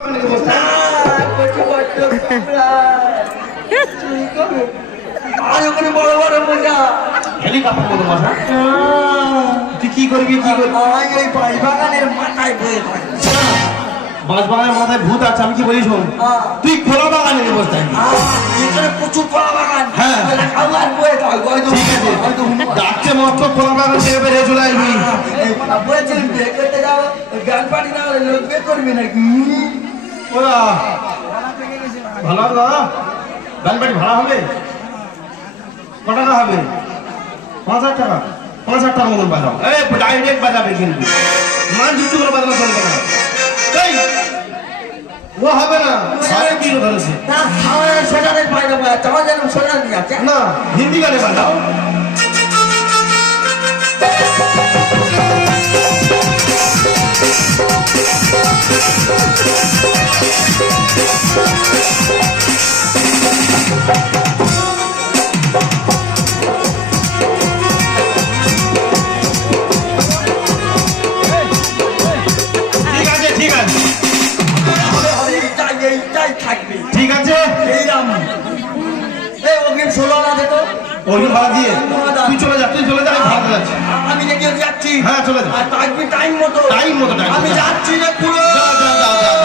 বড় বড় মজা তুই কি করবি কি করবি? ওই বাগানের মাথায় বয়ে থাকে। বাঁশবাগানের মাথায় ভূত আছে, আমি কি বলি শোন, তুই খোলা বাগানে বসে থাকবি। এখানে প্রচুর কলা বাগান। হ্যাঁ। আমার বয়ে থাকে। ঠিক আছে, ডাকছে মাত্র খোলা বাগান থেকে বেরিয়ে চলে আসবি। বলেছিলাম বিয়ে করতে যাবো, গান পাটি না হলে লোক বিয়ে করবি নাকি? ওরা ভালো হবে দাদা, গান বাড়ি ভাড়া হবে ক টাকা হবে? 5,000 টাকা। 5,000 টাকা মতন বাজাও, ডাইরেক্ট বাজাবে কিন্তু মান জুচু করে বাজানো চলবে না। তাই ও হবে না, সাড়ে কিলো ধরেছে সোনারের বাইরে চাওয়া যেন সোনার নিয়ে আছে না, হিন্দি গানে বাজাও। ঠিক আছে, ওই ভাড়া দিয়ে তুই চলে যা, তুই চলে যা, আমি ভাড়া যাচ্ছি। আমি রেখে যাচ্ছি। হ্যাঁ চলে যা, আর টাইম মতো টাইম মতো আমি যাচ্ছি রে পুরো। যা যা যা।